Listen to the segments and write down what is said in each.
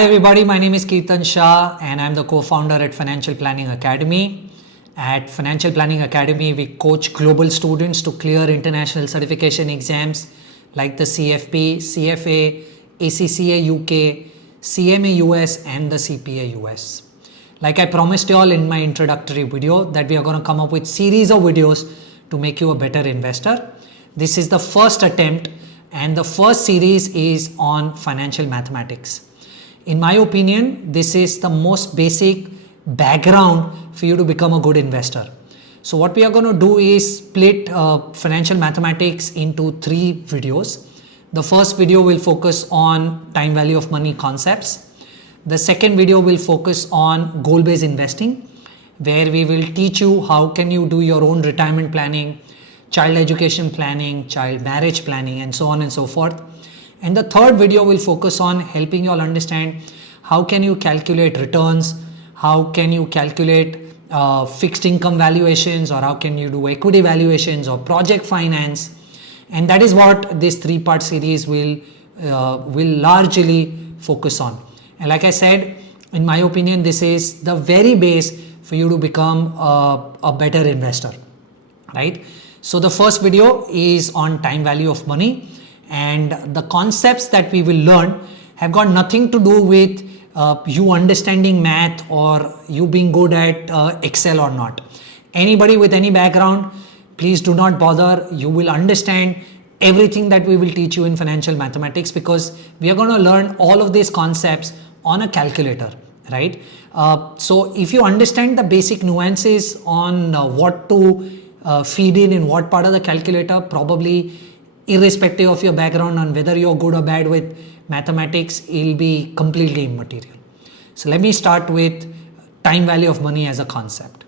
Hi everybody, my name is Kirtan Shah and I'm the co-founder at Financial Planning Academy. At Financial Planning Academy, we coach global students to clear international certification exams like the CFP, CFA, ACCA UK, CMA US and the CPA US. Like I promised you all in my introductory video that we are going to come up with series of videos to make you a better investor. This is the first attempt and the first series is on financial mathematics. In my opinion, this is the most basic background for you to become a good investor. So what we are going to do is split financial mathematics into 3 videos. The first video will focus on time value of money concepts. The second video will focus on goal-based investing, where we will teach you how can you do your own retirement planning, child education planning, child marriage planning, and so on and so forth. And the third video will focus on helping you all understand how can you calculate returns, how can you calculate fixed income valuations, or how can you do equity valuations or project finance. And that is what this 3-part series will largely focus on. And like I said, in my opinion, this is the very base for you to become a better investor, right? So the first video is on time value of money. And the concepts that we will learn have got nothing to do with you understanding math or you being good at Excel or not. Anybody with any background, please do not bother. You will understand everything that we will teach you in financial mathematics, because we are going to learn all of these concepts on a calculator, right? So if you understand the basic nuances on what to feed in what part of the calculator, probably irrespective of your background and whether you're good or bad with mathematics, it will be completely immaterial. So let me start with time value of money as a concept.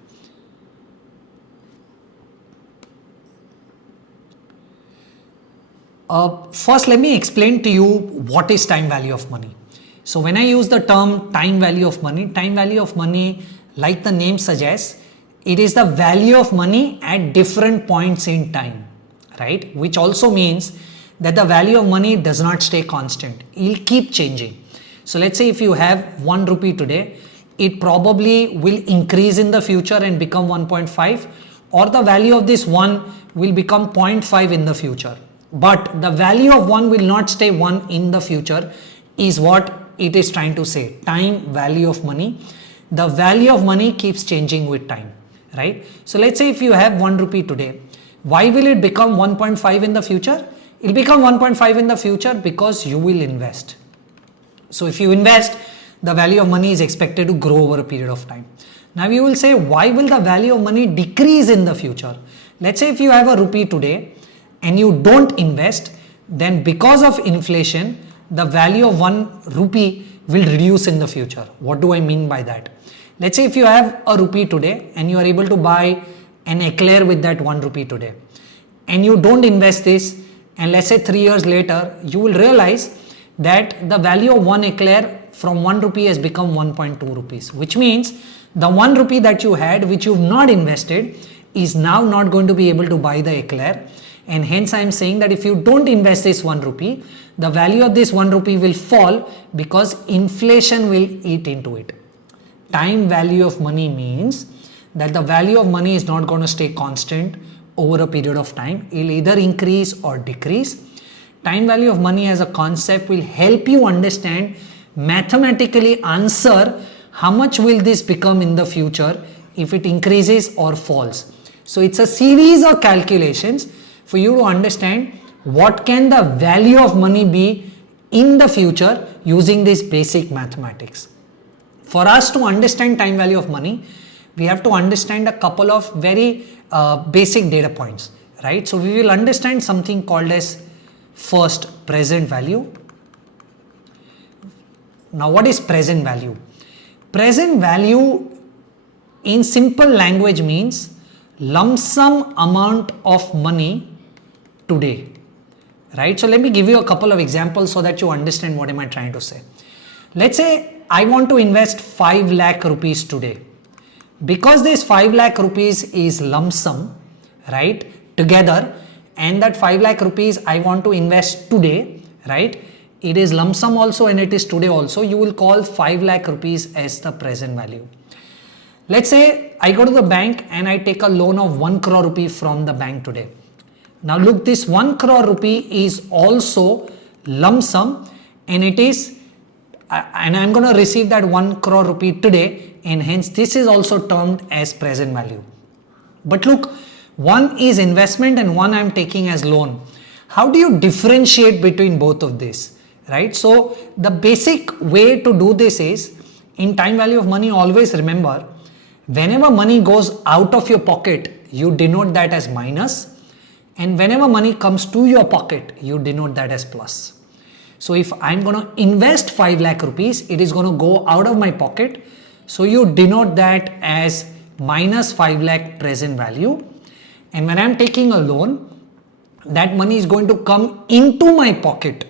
First, let me explain to you what is time value of money. So when I use the term time value of money, like the name suggests, it is the value of money at different points in time. Right? Which also means that the value of money does not stay constant. It will keep changing. So let's say if you have 1 rupee today, it probably will increase in the future and become 1.5, or the value of this 1 will become 0.5 in the future. But the value of 1 will not stay 1 in the future, is what it is trying to say. Time value of money. The value of money keeps changing with time. Right? So let's say if you have 1 rupee today, why will it become 1.5 in the future? It will become 1.5 in the future because you will invest. So if you invest, the value of money is expected to grow over a period of time. Now you will say, why will the value of money decrease in the future? Let's say if you have a rupee today and you don't invest, then because of inflation, the value of 1 rupee will reduce in the future. What do I mean by that? Let's say if you have a rupee today and you are able to buy an eclair with that 1 rupee today, and you don't invest this, and let's say 3 years later, you will realize that the value of 1 eclair from 1 rupee has become 1.2 rupees, which means the 1 rupee that you had, which you've not invested, is now not going to be able to buy the eclair. And hence I am saying that if you don't invest this 1 rupee, the value of this 1 rupee will fall because inflation will eat into it. Time value of money means that the value of money is not going to stay constant over a period of time. It will either increase or decrease. Time value of money as a concept will help you understand, mathematically answer how much will this become in the future if it increases or falls. So it's a series of calculations for you to understand what can the value of money be in the future using this basic mathematics. For us to understand time value of money, we have to understand a couple of very basic data points, right? So we will understand something called as first present value. Now what is present value? Present value in simple language means lump sum amount of money today, right? So let me give you a couple of examples so that you understand what am I trying to say. Let's say I want to invest 5 lakh rupees today. Because this 5 lakh rupees is lump sum, right, together, and that 5 lakh rupees I want to invest today, right, it is lump sum also and it is today also, you will call 5 lakh rupees as the present value. Let's say I go to the bank and I take a loan of 1 crore rupee from the bank today. Now look, this 1 crore rupee is also lump sum and it is, and I'm going to receive that 1 crore rupee today, and hence this is also termed as present value. But look, one is investment and one I'm taking as loan. How do you differentiate between both of this, right? So the basic way to do this is, in time value of money, always remember, whenever money goes out of your pocket, you denote that as minus, and whenever money comes to your pocket, you denote that as plus. So if I'm going to invest 5 lakh rupees, it is going to go out of my pocket. So you denote that as minus 5 lakh present value. And when I'm taking a loan, that money is going to come into my pocket,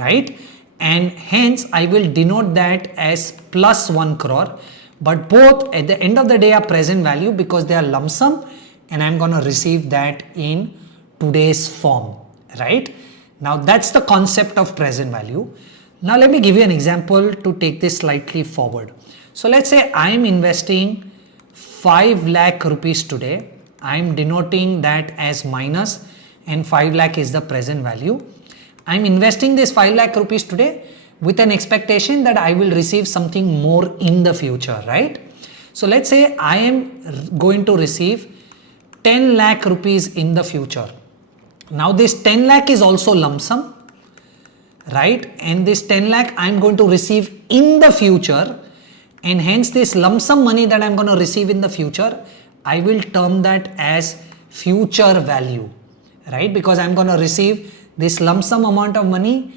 right? And hence I will denote that as plus 1 crore. But both at the end of the day are present value because they are lump sum, and I'm going to receive that in today's form, right? Now that's the concept of present value. Now let me give you an example to take this slightly forward. So let's say I am investing 5 lakh rupees today. I am denoting that as minus, and 5 lakh is the present value. I am investing this 5 lakh rupees today with an expectation that I will receive something more in the future, right? So let's say I am going to receive 10 lakh rupees in the future. Now this 10 lakh is also lump sum, right? And this 10 lakh I am going to receive in the future, and hence this lump sum money that I am going to receive in the future, I will term that as future value, right? Because I am going to receive this lump sum amount of money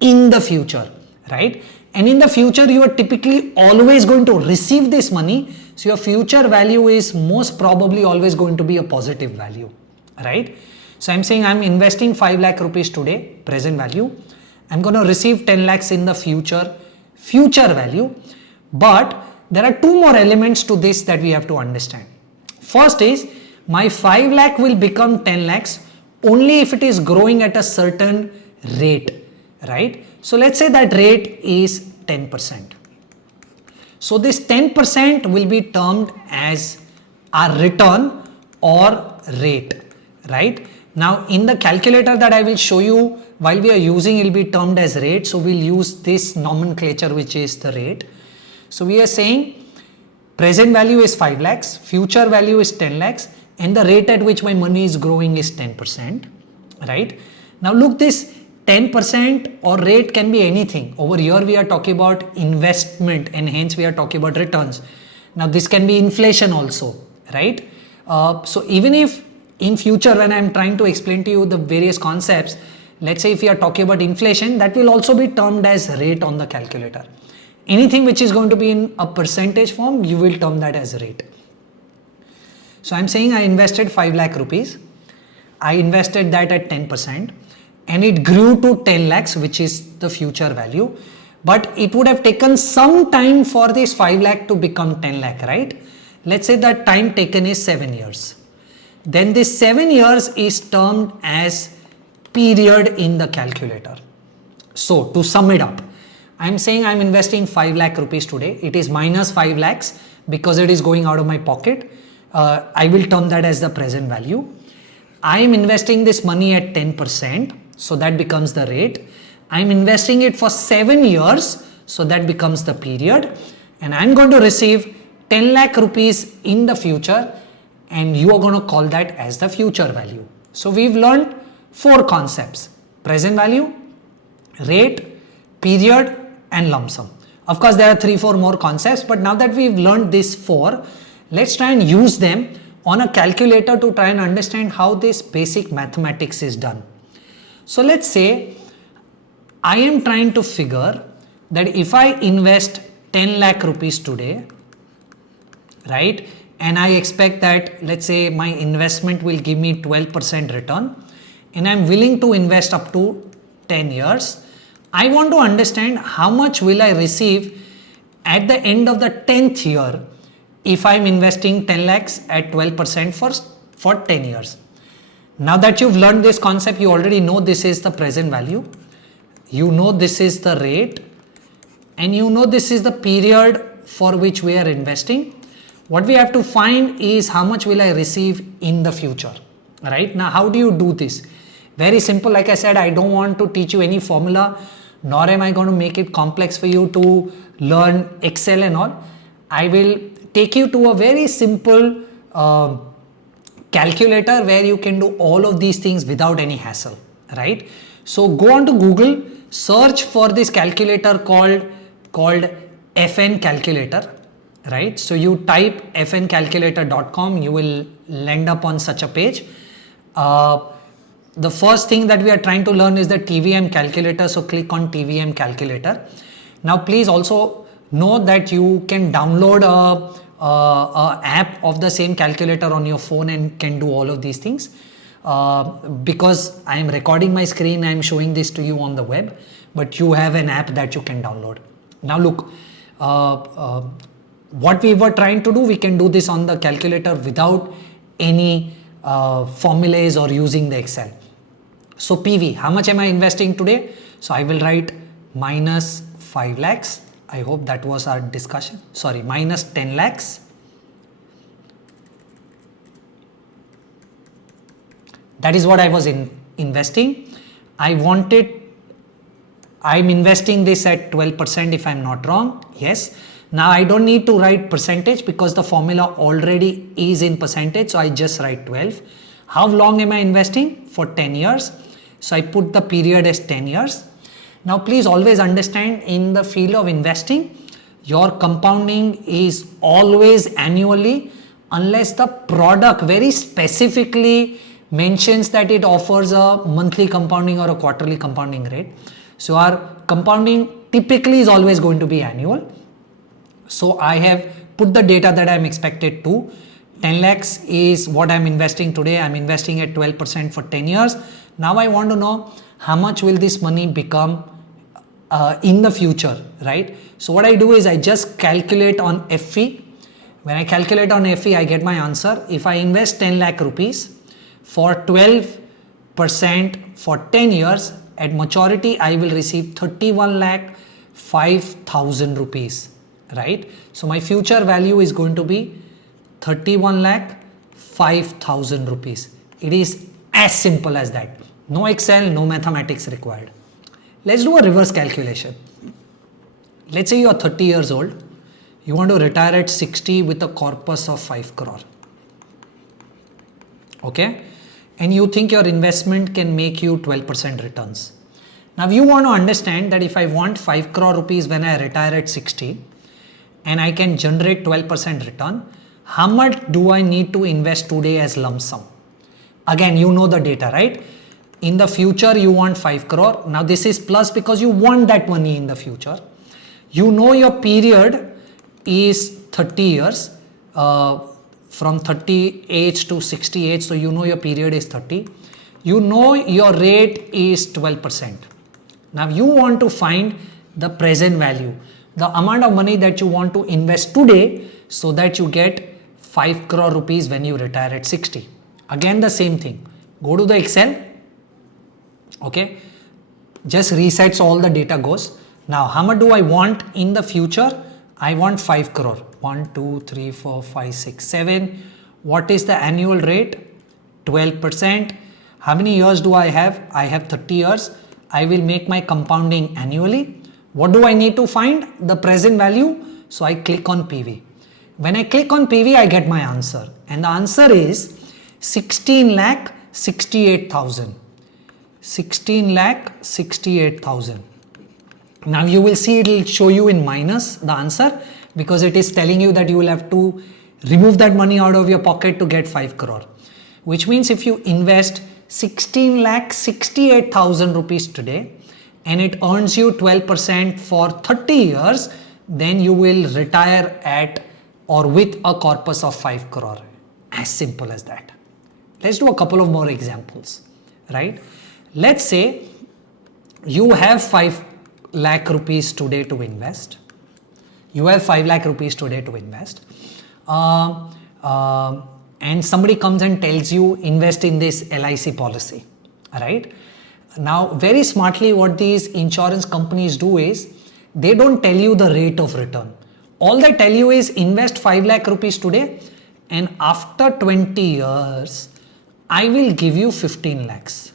in the future, right? And in the future, you are typically always going to receive this money. So your future value is most probably always going to be a positive value, right? So I'm saying I'm investing 5 lakh rupees today, present value. I'm going to receive 10 lakhs in the future, future value. But there are two more elements to this that we have to understand. First is, my 5 lakh will become 10 lakhs only if it is growing at a certain rate, right? So let's say that rate is 10%. So this 10% will be termed as a return or rate, right? Now in the calculator that I will show you while we are using, it will be termed as rate. So we'll use this nomenclature, which is the rate. So we are saying present value is 5 lakhs, future value is 10 lakhs, and the rate at which my money is growing is 10%, right? Now look, this 10% or rate can be anything. Over here we are talking about investment, and hence we are talking about returns. Now this can be inflation also, right? So even if in future when I am trying to explain to you the various concepts, let's say if we are talking about inflation, that will also be termed as rate on the calculator. Anything which is going to be in a percentage form, you will term that as rate. So I'm saying I invested 5 lakh rupees. I invested that at 10%, and it grew to 10 lakhs, which is the future value. But it would have taken some time for this 5 lakh to become 10 lakh, right? Let's say that time taken is 7 years. Then this 7 years is termed as period in the calculator. So to sum it up, I'm saying I'm investing 5 lakh rupees today. It is minus 5 lakhs because it is going out of my pocket. I will term that as the present value. I am investing this money at 10%. So that becomes the rate. I'm investing it for 7 years. So that becomes the period. And I'm going to receive 10 lakh rupees in the future. And you are going to call that as the future value. So we've learned 4 concepts: present value, rate, period, and lump sum. Of course, there are 3-4 more concepts, but now that we've learned these 4, let's try and use them on a calculator to try and understand how this basic mathematics is done. So let's say I am trying to figure that if I invest 10 lakh rupees today, right, and I expect that, let's say my investment will give me 12% return, and I'm willing to invest up to 10 years. I want to understand how much will I receive at the end of the 10th year if I'm investing 10 lakhs at 12% for 10 years. Now that you've learned this concept, you already know this is the present value. you know this is the rate, and you know this is the period for which we are investing. What we have to find is how much will I receive in the future, right? Now, how do you do this? Very simple. Like I said, I don't want to teach you any formula, nor am I going to make it complex for you to learn Excel and all. I will take you to a very simple calculator where you can do all of these things without any hassle, right? So go on to Google, search for this calculator called FN calculator, right? So you type fncalculator.com, you will land up on such a page. The first thing that we are trying to learn is the TVM calculator, so click on TVM calculator. Now please also know that you can download a app of the same calculator on your phone and can do all of these things. Because I am recording my screen, I am showing this to you on the web, but you have an app that you can download. Now look, what we were trying to do, we can do this on the calculator without any formulas or using the Excel. So PV, how much am I investing today? So I will write minus 5 lakhs. I hope that was our discussion. Sorry, minus 10 lakhs. That is what I was investing. I'm investing this at 12% if I'm not wrong. Yes. Now I don't need to write percentage because the formula already is in percentage. So I just write 12. How long am I investing? For 10 years. So I put the period as 10 years. Now please always understand, in the field of investing, your compounding is always annually unless the product very specifically mentions that it offers a monthly compounding or a quarterly compounding rate. So our compounding typically is always going to be annual. So I have put the data that I am expected to. 10 lakhs is what I am investing today. I am investing at 12% for 10 years. Now I want to know how much will this money become in the future, right? So what I do is I just calculate on FE. When I calculate on FE, I get my answer. If I invest 10 lakh rupees for 12% for 10 years, at maturity, I will receive 31 lakh 5,000 rupees, right? So my future value is going to be 31 lakh 5,000 rupees. It is as simple as that. No Excel, no mathematics required. Let's do a reverse calculation. Let's say you are 30 years old. You want to retire at 60 with a corpus of 5 crore. Okay? And you think your investment can make you 12% returns. Now you want to understand that if I want 5 crore rupees when I retire at 60 and I can generate 12% return, how much do I need to invest today as lump sum? Again, you know the data, right? In the future, you want 5 crore. Now this is plus because you want that money in the future. You know your period is 30 years, from 30 age to 60 age. So you know your period is 30. You know your rate is 12%. Now you want to find the present value, the amount of money that you want to invest today so that you get 5 crore rupees when you retire at 60. Again, the same thing. Go to the Excel. Okay, just resets, all the data goes. Now how much do I want in the future? I want 5 crore. 1, 2, 3, 4, 5, 6, 7. What is the annual rate? 12%. How many years do I have? I have 30 years. I will make my compounding annually. What do I need to find? The present value. So I click on PV. When I click on PV, I get my answer. And the answer is 16 lakh 68,000. 16 lakh 68,000. Now you will see it will show you in minus the answer because it is telling you that you will have to remove that money out of your pocket to get 5 crore. Which means if you invest 16 lakh 68,000 rupees today and it earns you 12% for 30 years, then you will retire at or with a corpus of 5 crore. As simple as that. Let's do a couple of more examples, right? Let's say you have 5 lakh rupees today to invest. You have 5 lakh rupees today to invest. And somebody comes and tells you invest in this LIC policy, right? Now, very smartly, what these insurance companies do is they don't tell you the rate of return. All they tell you is invest 5 lakh rupees today, and after 20 years, I will give you 15 lakhs.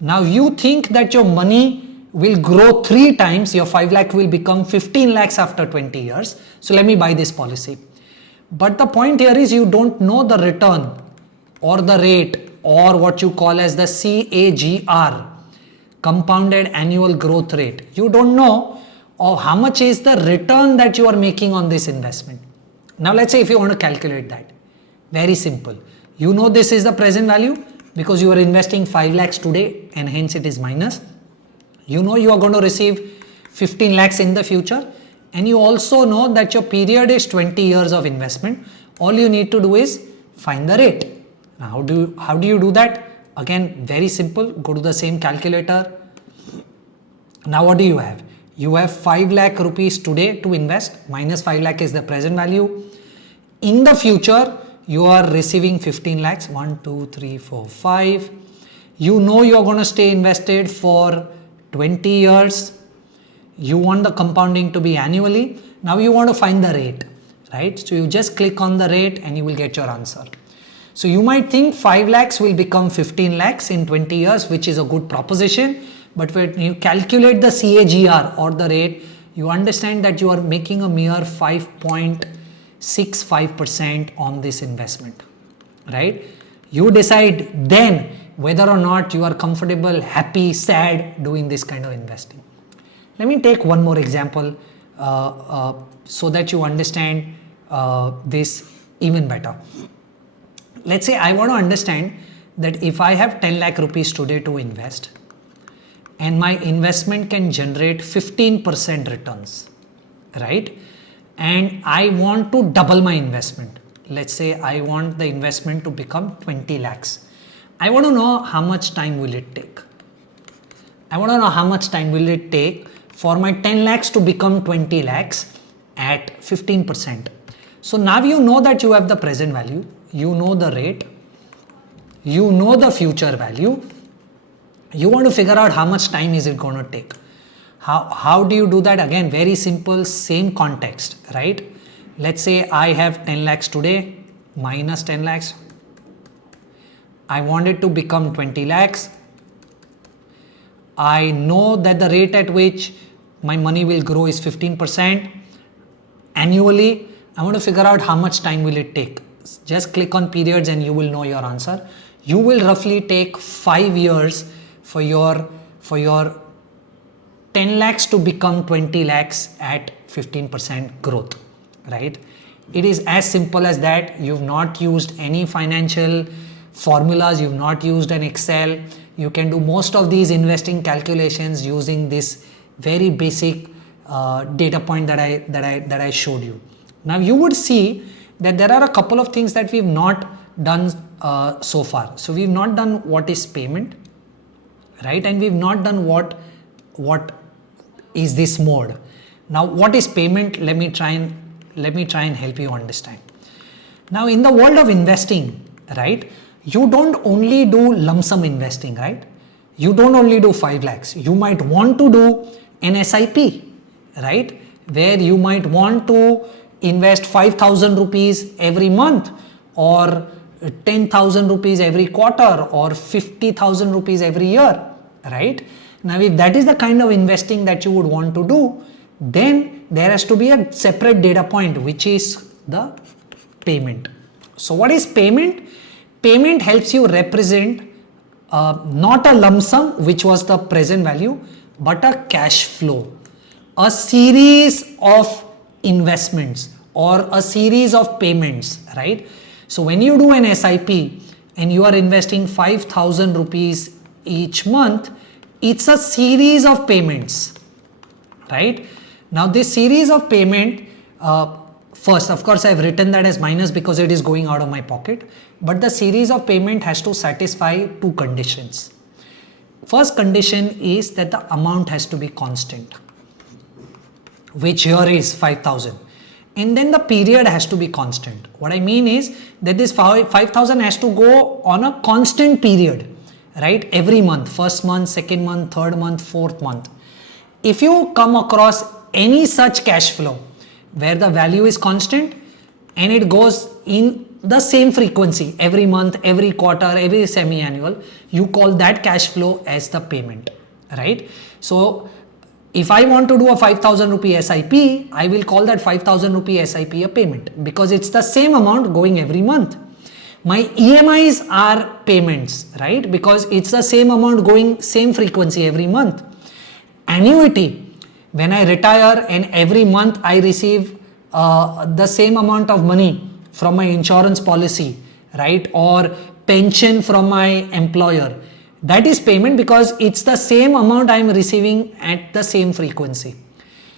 Now, you think that your money will grow 3 times, your 5 lakh will become 15 lakhs after 20 years. So, let me buy this policy. But the point here is you don't know the return or the rate or what you call as the CAGR, compounded annual growth rate. You don't know of how much is the return that you are making on this investment. Now let's say if you want to calculate that, very simple. You know this is the present value because you are investing 5 lakhs today and hence it is minus. You know you are going to receive 15 lakhs in the future, and you also know that your period is 20 years of investment. All you need to do is find the rate. Now, how do you do that? Again, very simple. Go to the same calculator. Now, what do you have? You have 5 lakh rupees today to invest. Minus 5 lakh is the present value. In the future, you are receiving 15 lakhs. 1, 2, 3, 4, 5. You know you are going to stay invested for 20 years. You want the compounding to be annually. Now, you want to find the rate, right? So, you just click on the rate and you will get your answer. So you might think 5 lakhs will become 15 lakhs in 20 years, which is a good proposition. But when you calculate the CAGR or the rate, you understand that you are making a mere 5.65% on this investment, right? You decide then whether or not you are comfortable, happy, sad doing this kind of investing. Let me take one more example so that you understand this even better. Let's say I want to understand that if I have 10 lakh rupees today to invest and my investment can generate 15% returns, right? And I want to double my investment. Let's say I want the investment to become 20 lakhs. I want to know how much time will it take. I want to know how much time will it take for my 10 lakhs to become 20 lakhs at 15%. So now you know that you have the present value. You know the rate, you know the future value. You want to figure out how much time is it going to take. How do you do that? Again, very simple, same context, right? Let's say I have 10 lakhs today, minus 10 lakhs. I want it to become 20 lakhs. I know that the rate at which my money will grow is 15% annually. I want to figure out how much time will it take. Just click on periods and you will know your answer. You will roughly take 5 years for your 10 lakhs to become 20 lakhs at 15% growth, right? It is as simple as that. You've not used any financial formulas. You've not used an Excel. You can do most of these investing calculations using this very basic data point that I showed you. Now you would see that there are a couple of things that we've not done so far. So we've not done what is payment, right? And we've not done what is this mode. Now what is payment? Let me try and help you understand. Now in the world of investing, right, you don't only do lump sum investing, right? You don't only do 5 lakhs. You might want to do an SIP, right? Where you might want to invest 5,000 rupees every month, or 10,000 rupees every quarter, or 50,000 rupees every year, right? Now, if that is the kind of investing that you would want to do, then there has to be a separate data point, which is the payment. So what is payment? Payment helps you represent not a lump sum, which was the present value, but a cash flow, a series of investments or a series of payments, right? So when you do an SIP and you are investing 5,000 rupees each month, it's a series of payments, right? Now this series of payment, first of course I've written that as minus because it is going out of my pocket, but the series of payment has to satisfy 2 conditions. First condition is that the amount has to be constant, which here is 5,000, and then the period has to be constant. What I mean is that this 5,000 has to go on a constant period, right? Every month, first month, second month, third month, fourth month. If you come across any such cash flow where the value is constant and it goes in the same frequency every month, every quarter, every semi-annual, you call that cash flow as the payment, right? So if I want to do a 5,000 rupee SIP, I will call that 5,000 rupee SIP a payment because it's the same amount going every month. My EMIs are payments, right? Because it's the same amount going same frequency every month. Annuity, when I retire and every month I receive the same amount of money from my insurance policy, right? Or pension from my employer. That is payment because it's the same amount I am receiving at the same frequency.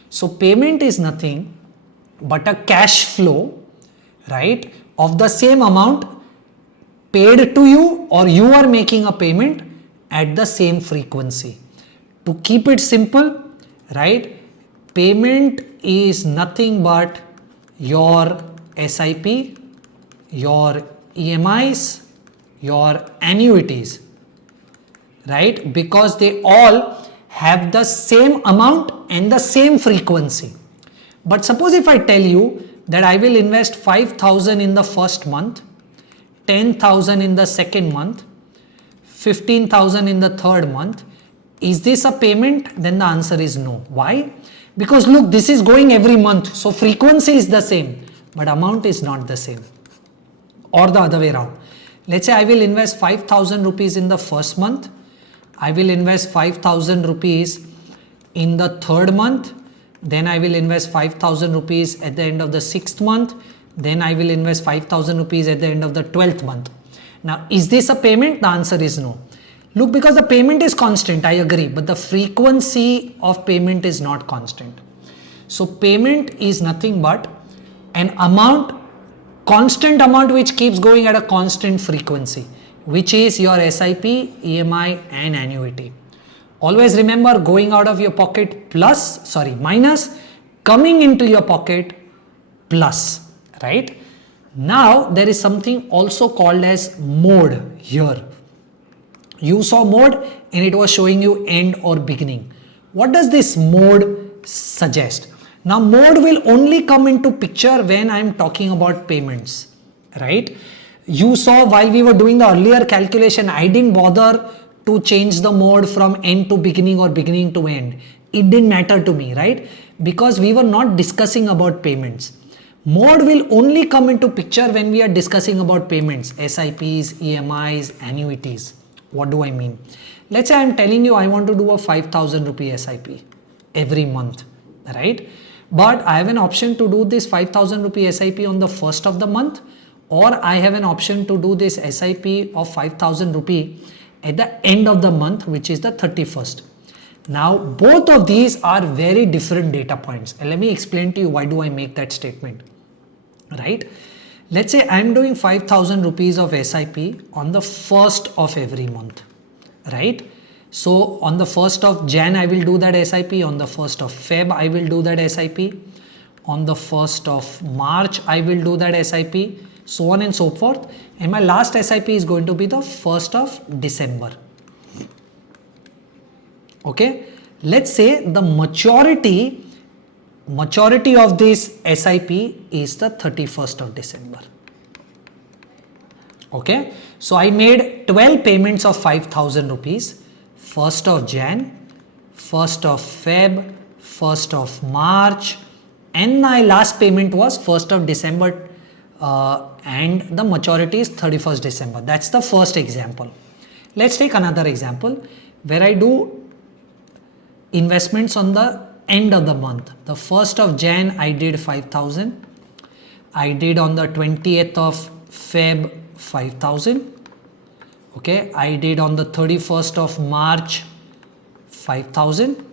So payment is nothing but a cash flow, right? Of the same amount paid to you or you are making a payment at the same frequency. To keep it simple, right? Payment is nothing but your SIP, your EMIs, your annuities, right? Because they all have the same amount and the same frequency. But suppose if I tell you that I will invest 5,000 in the first month, 10,000 in the second month, 15,000 in the third month, is this a payment? Then the answer is no. Why? Because look, this is going every month. So frequency is the same, but amount is not the same. Or the other way around. Let's say I will invest 5,000 rupees in the first month. I will invest 5,000 rupees in the third month. Then I will invest 5,000 rupees at the end of the sixth month. Then I will invest 5,000 rupees at the end of the 12th month. Now, is this a payment? The answer is no. Look, because the payment is constant, I agree, but the frequency of payment is not constant. So payment is nothing but an amount, constant amount which keeps going at a constant frequency, which is your SIP, EMI and annuity. Always remember, going out of your pocket minus, coming into your pocket plus. Right? Now there is something also called as mode here. You saw mode and it was showing you end or beginning. What does this mode suggest? Now mode will only come into picture when I am talking about payments, right? You saw while we were doing the earlier calculation, I didn't bother to change the mode from end to beginning or beginning to end. It didn't matter to me, right? Because we were not discussing about payments. Mode will only come into picture when we are discussing about payments, SIPs, EMIs, annuities. What do I mean? Let's say I am telling you I want to do a 5,000 rupee SIP every month, right? But I have an option to do this 5,000 rupee SIP on the first of the month, or I have an option to do this SIP of 5,000 rupee at the end of the month, which is the 31st. Now, both of these are very different data points. And let me explain to you why do I make that statement, right? Let's say I'm doing 5,000 rupees of SIP on the first of every month, right? So on the 1st of Jan, I will do that SIP. On the 1st of Feb, I will do that SIP. On the 1st of March, I will do that SIP, so on and so forth. And my last SIP is going to be the 1st of December. Okay, let's say the maturity of this SIP is the 31st of December. Okay, so I made 12 payments of 5,000 rupees, 1st of Jan, 1st of Feb, 1st of March, and my last payment was 1st of December, and the maturity is 31st December. That's the first example. Let's take another example where I do investments on the end of the month. The 1st of Jan, I did 5,000. I did on the 20th of Feb 5,000. Okay, I did on the 31st of March 5,000.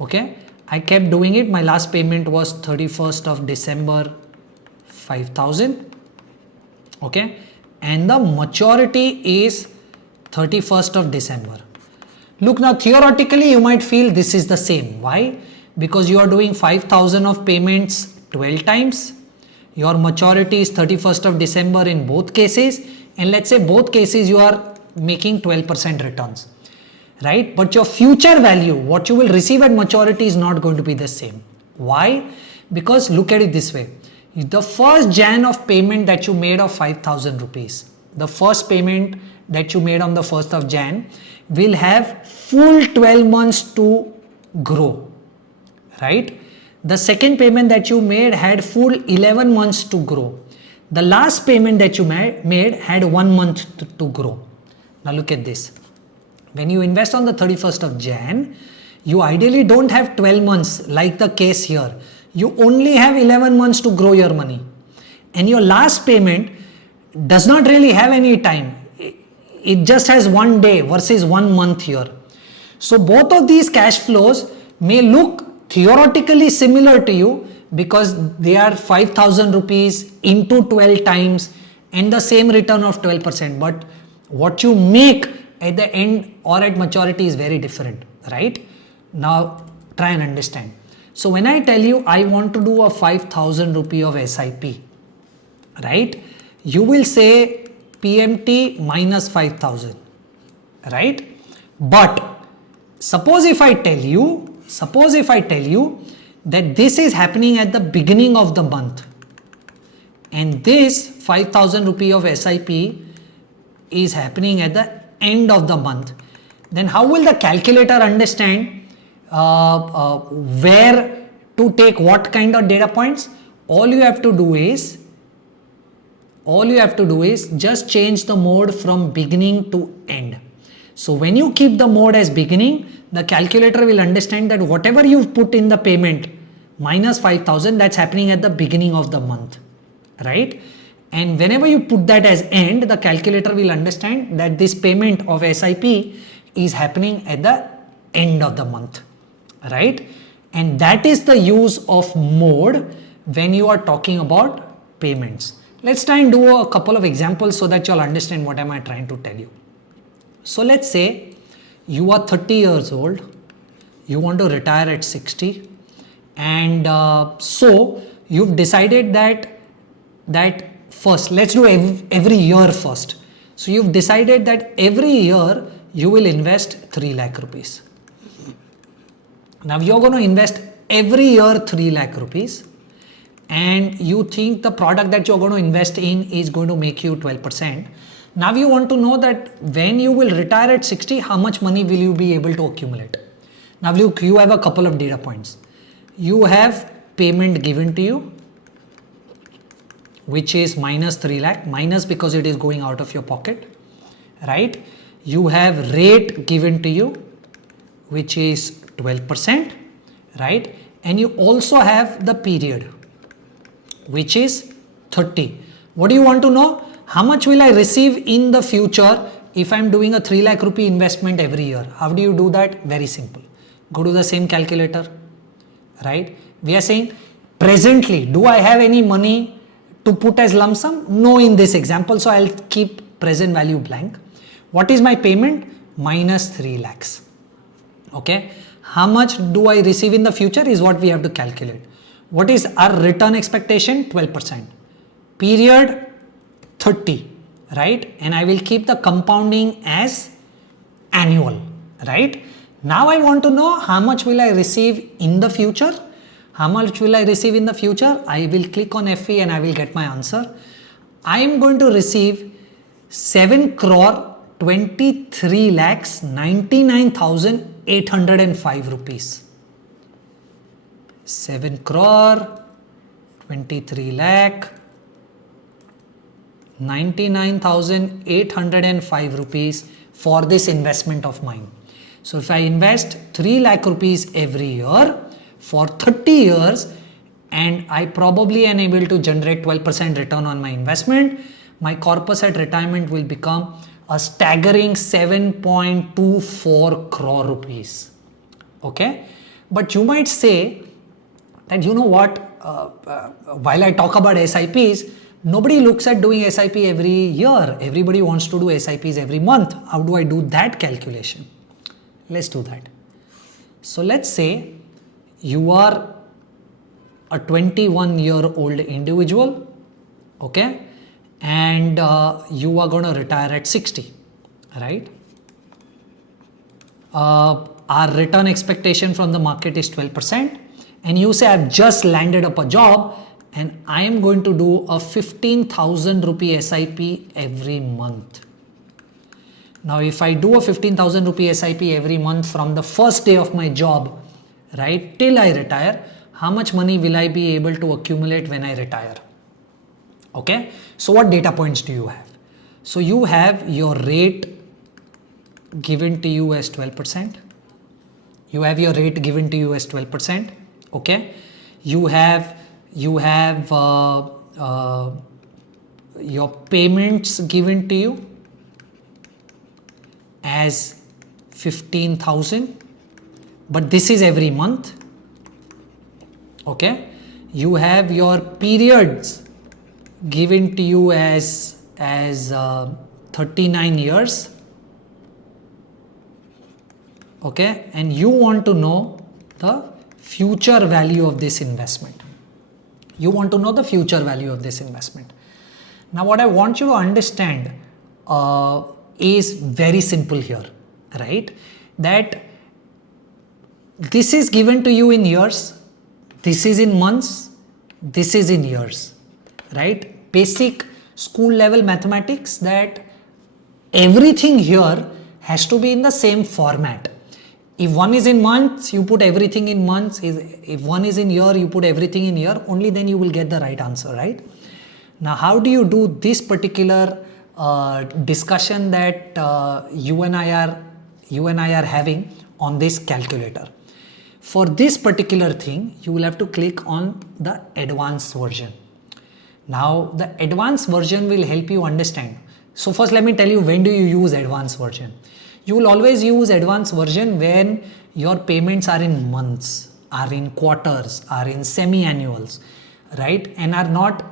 Okay, I kept doing it. My last payment was 31st of December 5,000. Okay, and the maturity is 31st of December. Look, now theoretically you might feel this is the same. Why? Because you are doing 5,000 of payments 12 times. Your maturity is 31st of December in both cases, and let's say both cases you are making 12% returns, right? But your future value, what you will receive at maturity, is not going to be the same. Why? Because look at it this way. The first Jan of payment that you made of 5,000 rupees, the first payment that you made on the 1st of Jan will have full 12 months to grow, right? The second payment that you made had full 11 months to grow. The last payment that you made had 1 month to grow. Now look at this. When you invest on the 31st of Jan, you ideally don't have 12 months like the case here. You only have 11 months to grow your money. And your last payment does not really have any time. It just has 1 day versus 1 month here. So both of these cash flows may look theoretically similar to you because they are 5,000 rupees into 12 times and the same return of 12%. But what you make at the end or at maturity is very different, right? Now try and understand. So when I tell you I want to do a 5,000 rupee of SIP, right? You will say PMT minus 5,000, right? But suppose if I tell you that this is happening at the beginning of the month and this 5,000 rupee of SIP is happening at the end of the month, then how will the calculator understand where to take what kind of data points? All you have to do is just change the mode from beginning to end. So when you keep the mode as beginning, the calculator will understand that whatever you've put in the payment minus 5,000, that's happening at the beginning of the month, right? And whenever you put that as end, the calculator will understand that this payment of SIP is happening at the end of the month, right? And that is the use of mode when you are talking about payments. Let's try and do a couple of examples so that you'll understand what am I trying to tell you. So let's say you are 30 years old, you want to retire at 60, and so you've decided that first, let's do every year first. So you've decided that every year you will invest 3 lakh rupees. Now you're going to invest every year 3 lakh rupees, and you think the product that you're going to invest in is going to make you 12%. Now you want to know that when you will retire at 60, how much money will you be able to accumulate? Now look, you have a couple of data points. You have payment given to you, which is minus 3 lakh, minus because it is going out of your pocket, right? You have rate given to you, which is 12%, right? And you also have the period, which is 30. What do you want to know? How much will I receive in the future if I'm doing a 3 lakh rupee investment every year? How do you do that? Very simple. Go to the same calculator, right? We are saying presently, do I have any money to put as lump sum? No, in this example. So I'll keep present value blank. What is my payment? Minus 3 lakhs. Okay. How much do I receive in the future is what we have to calculate. What is our return expectation? 12%. Period 30, right? And I will keep the compounding as annual, right? Now I want to know how much will I receive in the future. How much will I receive in the future? I will click on FE and I will get my answer. I am going to receive 7 crore 23 lakhs 99,805 rupees. 7 crore 23 lakh 99,805 rupees for this investment of mine. So if I invest 3 lakh rupees every year for 30 years and I probably am able to generate 12% return on my investment, my corpus at retirement will become a staggering 7.24 crore rupees. Okay. But you might say that, you know what, while I talk about SIPs, nobody looks at doing SIP every year. Everybody wants to do SIPs every month. How do I do that calculation? Let's do that. So let's say you are a 21-year-old individual, okay, and you are going to retire at 60, right? Our return expectation from the market is 12%, and you say I've just landed up a job and I am going to do a 15,000 rupee SIP every month. Now if I do a 15,000 rupee SIP every month from the first day of my job, right, till I retire, how much money will I be able to accumulate when I retire? Okay, so what data points do you have? So you have your rate given to you as 12%. You have your rate given to you as 12%. Okay, you have your payments given to you as 15,000, but this is every month. Okay, you have your periods given to you as 39 years. Okay, and you want to know the future value of this investment. You want to know the future value of this investment. Now what I want you to understand is very simple here, right? That this is given to you in years, this is in months, this is in years, right? Basic school level mathematics, that everything here has to be in the same format. If one is in months, you put everything in months. If one is in year, you put everything in year. Only then you will get the right answer, right? Now, how do you do this particular discussion that you and I are having on this calculator? For this particular thing, you will have to click on the advanced version. Now, the advanced version will help you understand. So first, let me tell you, when do you use advanced version? You will always use advanced version when your payments are in months, are in quarters, are in semi-annuals, right? And are not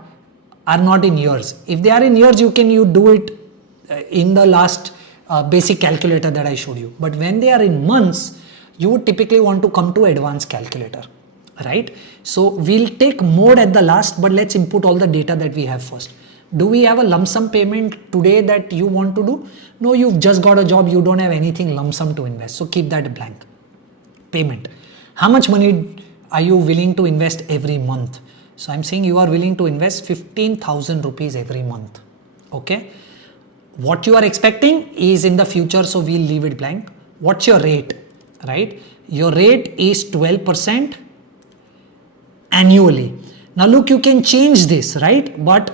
in years. If they are in years, you do it in the last basic calculator that I showed you. But when they are in months, you would typically want to come to advanced calculator, right? So we'll take mode at the last, but let's input all the data that we have first. Do we have a lump sum payment today that you want to do? No, you've just got a job, you don't have anything lump sum to invest. So keep that blank. Payment. How much money are you willing to invest every month? So I'm saying you are willing to invest 15,000 rupees every month. Okay. What you are expecting is in the future, so we'll leave it blank. What's your rate? Right? Your rate is 12% annually. Now look, you can change this, right? But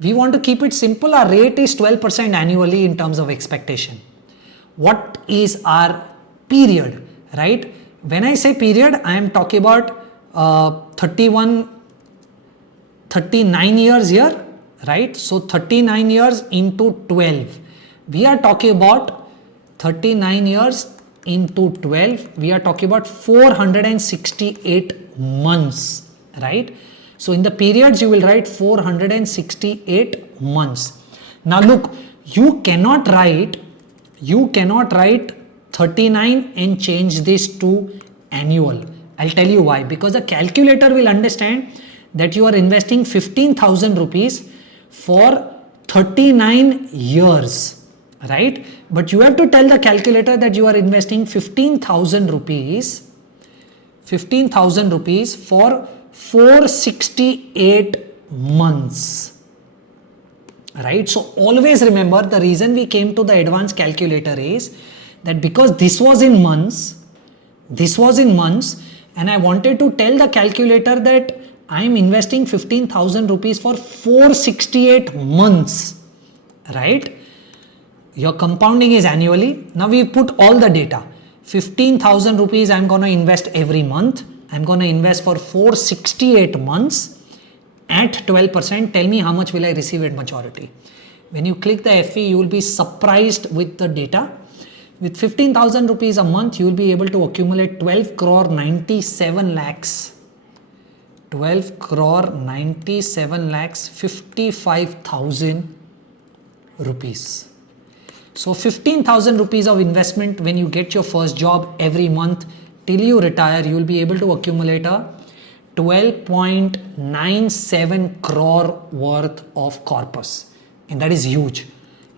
we want to keep it simple. Our rate is 12% annually in terms of expectation. What is our period, right? When I say period, I am talking about 39 years here, right? So 39 years into 12. We are talking about 39 years into 12. We are talking about 468 months, right? So in the periods, you will write 468 months. Now look, you cannot write 39 and change this to annual. I'll tell you why. Because the calculator will understand that you are investing 15,000 rupees for 39 years, right? But you have to tell the calculator that you are investing 15,000 rupees for 468 months, right? So always remember, the reason we came to the advanced calculator is that because this was in months, and I wanted to tell the calculator that I am investing 15,000 rupees for 468 months, right? Your compounding is annually. Now we put all the data. 15,000 rupees I'm going to invest every month. I'm going to invest for 468 months at 12%. Tell me how much will I receive at maturity. When you click the FE, you will be surprised with the data. With 15,000 rupees a month, you will be able to accumulate 12 crore 97 lakhs. 12 crore 97 lakhs 55,000 rupees. So 15,000 rupees of investment when you get your first job every month till you retire, you will be able to accumulate a 12.97 crore worth of corpus, and that is huge.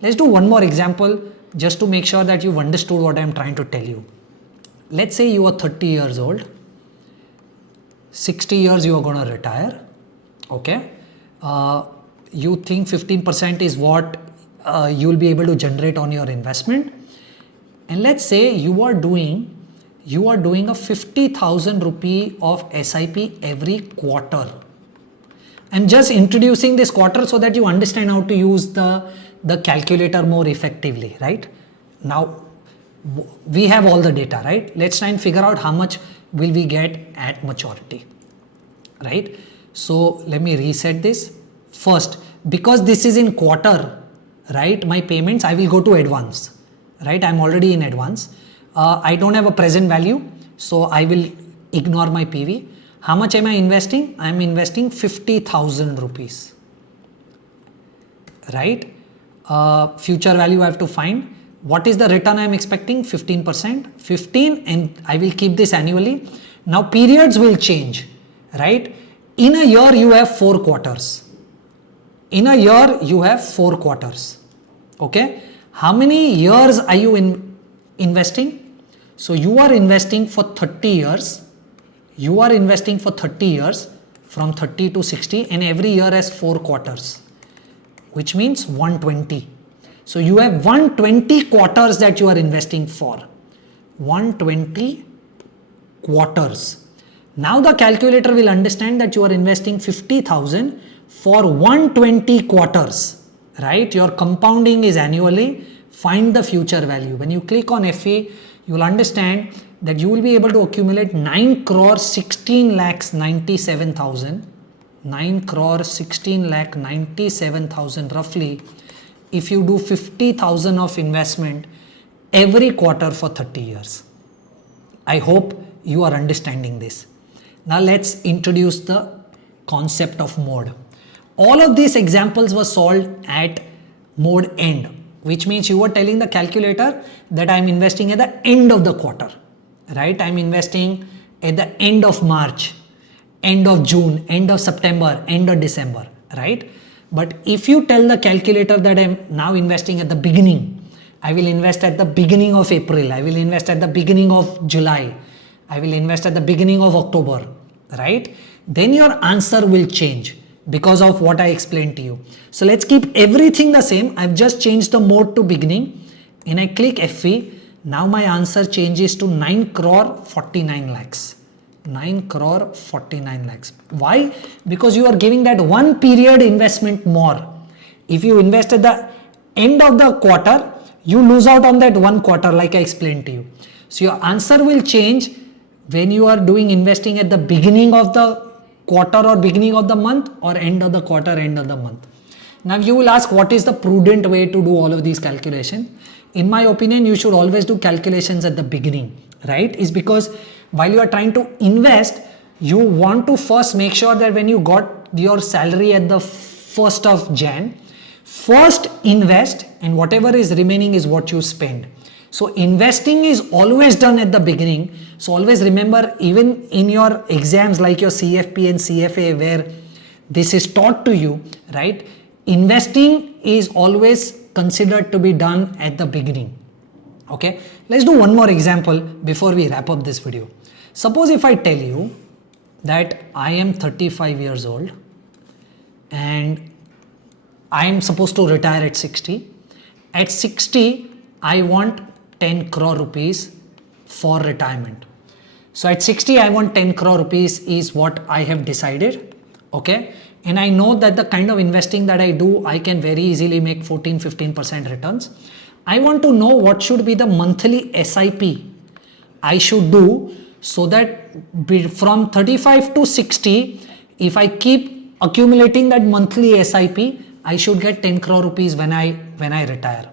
Let's do one more example just to make sure that you've understood what I'm trying to tell you. Let's say you are 30 years old, 60 years you are going to retire, okay? You think 15% is what you'll be able to generate on your investment, and let's say you are doing a 50,000 rupee of SIP every quarter. I'm just introducing this quarter so that you understand how to use the calculator more effectively, right? Now we have all the data, right? Let's try and figure out how much will we get at maturity, right? So let me reset this. First, because this is in quarter, right, my payments, I will go to advance, right? I'm already in advance. I don't have a present value, so I will ignore my PV. How much am I investing? I'm investing 50,000 rupees, right? Future value I have to find. What is the return I'm expecting? 15%, 15, and I will keep this annually. Now periods will change, right? In a year you have 4 quarters. In a year you have 4 quarters, okay? How many years are you investing? So you are investing for 30 years. You are investing for 30 years from 30 to 60, and every year has 4 quarters, which means 120. So you have 120 quarters that you are investing for. 120 quarters. Now the calculator will understand that you are investing 50,000 for 120 quarters, right? Your compounding is annually. Find the future value. When you click on FE, you will understand that you will be able to accumulate 9 crore 16 lakhs 97,000. 9 crore 16 lakh 97,000 roughly if you do 50,000 of investment every quarter for 30 years. I hope you are understanding this. Now let's introduce the concept of mode. All of these examples were solved at mode end, which means you were telling the calculator that I'm investing at the end of the quarter, right? I'm investing at the end of March, end of June, end of September, end of December, right? But if you tell the calculator that I'm now investing at the beginning, I will invest at the beginning of April, I will invest at the beginning of July, I will invest at the beginning of October, right? Then your answer will change because of what I explained to you. So let's keep everything the same. I've just changed the mode to beginning and I click FE. Now my answer changes to 9 crore 49 lakhs. 9 crore 49 lakhs. Why? Because you are giving that one period investment more. If you invest at the end of the quarter, you lose out on that one quarter like I explained to you. So your answer will change when you are doing investing at the beginning of the quarter or beginning of the month or end of the quarter, end of the month. Now you will ask what is the prudent way to do all of these calculations. In my opinion, you should always do calculations at the beginning, right? Is because while you are trying to invest, you want to first make sure that when you got your salary at the 1st of Jan, first invest and whatever is remaining is what you spend. So investing is always done at the beginning. So always remember, even in your exams like your CFP and CFA where this is taught to you, right? Investing is always considered to be done at the beginning. Okay, let's do one more example before we wrap up this video. Suppose if I tell you that I am 35 years old and I am supposed to retire at 60. At 60, I want 10 crore rupees for retirement. So at 60, I want 10 crore rupees is what I have decided. Okay. And I know that the kind of investing that I do, I can very easily make 14-15% returns. I want to know what should be the monthly SIP I should do so that from 35 to 60, if I keep accumulating that monthly SIP, I should get 10 crore rupees when I retire,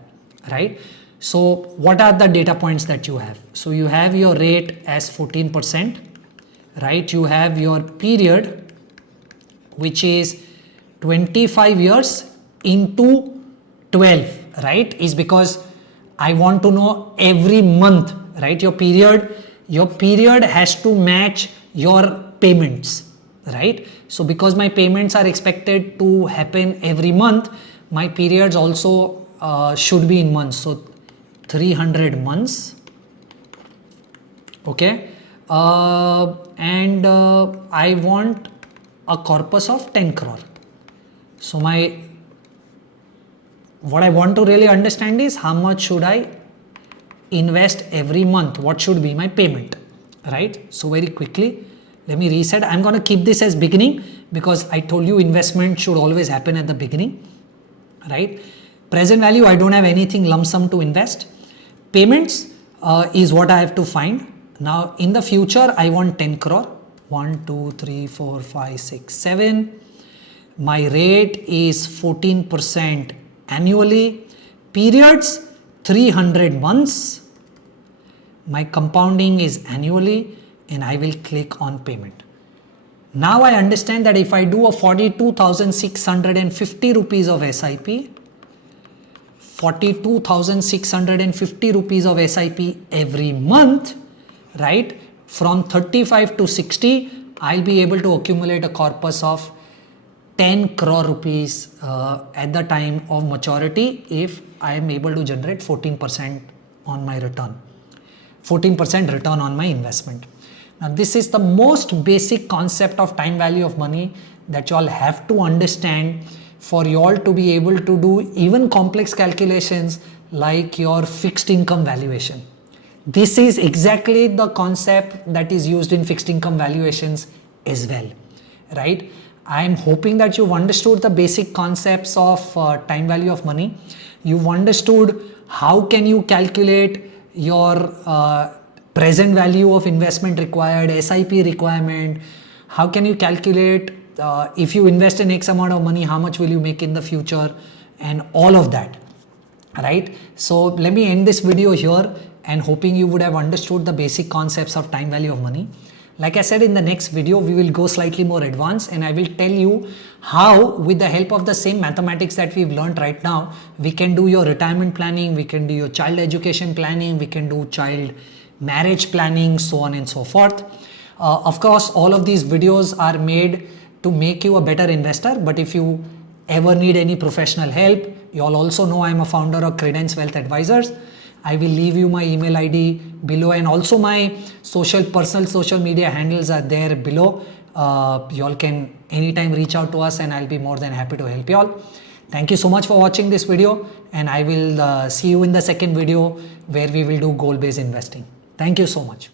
right? So what are the data points that you have? So you have your rate as 14%, right? You have your period, which is 25 years into 12, right? Is because I want to know every month, right? Your period has to match your payments, right? So because my payments are expected to happen every month, my periods also should be in months. So 300 months. Okay, and I want a corpus of 10 crore. So what I want to really understand is how much should I invest every month, what should be my payment, right? So very quickly, let me reset. I'm going to keep this as beginning because I told you investment should always happen at the beginning, right? Present value, I don't have anything lump sum to invest. Payments is what I have to find. Now in the future, I want 10 crore. 1, 2, 3, 4, 5, 6, 7. My rate is 14% annually. Periods, 300 months. My compounding is annually, and I will click on payment. Now I understand that if I do a 42,650 rupees of SIP, 42,650 rupees of SIP every month, right? From 35 to 60, I'll be able to accumulate a corpus of 10 crore rupees at the time of maturity if I am able to generate 14% on my return, 14% return on my investment. Now this is the most basic concept of time value of money that you all have to understand for you all to be able to do even complex calculations like your fixed income valuation. This is exactly the concept that is used in fixed income valuations as well, right? I am hoping that you've understood the basic concepts of time value of money. You've understood how can you calculate your present value of investment required, SIP requirement, how can you calculate if you invest in X amount of money, how much will you make in the future, and all of that, right? So let me end this video here and hoping you would have understood the basic concepts of time value of money. Like I said, in the next video, we will go slightly more advanced and I will tell you how, with the help of the same mathematics that we've learned right now, we can do your retirement planning, we can do your child education planning, we can do child marriage planning, so on and so forth. Of course, all of these videos are made to make you a better investor, but if you ever need any professional help, you all also know I am a founder of Credence Wealth Advisors. I will leave you my email ID below, and also my personal social media handles are there below. You all can anytime reach out to us and I'll be more than happy to help you all. Thank you so much for watching this video, and I will see you in the second video where we will do goal-based investing. Thank you so much.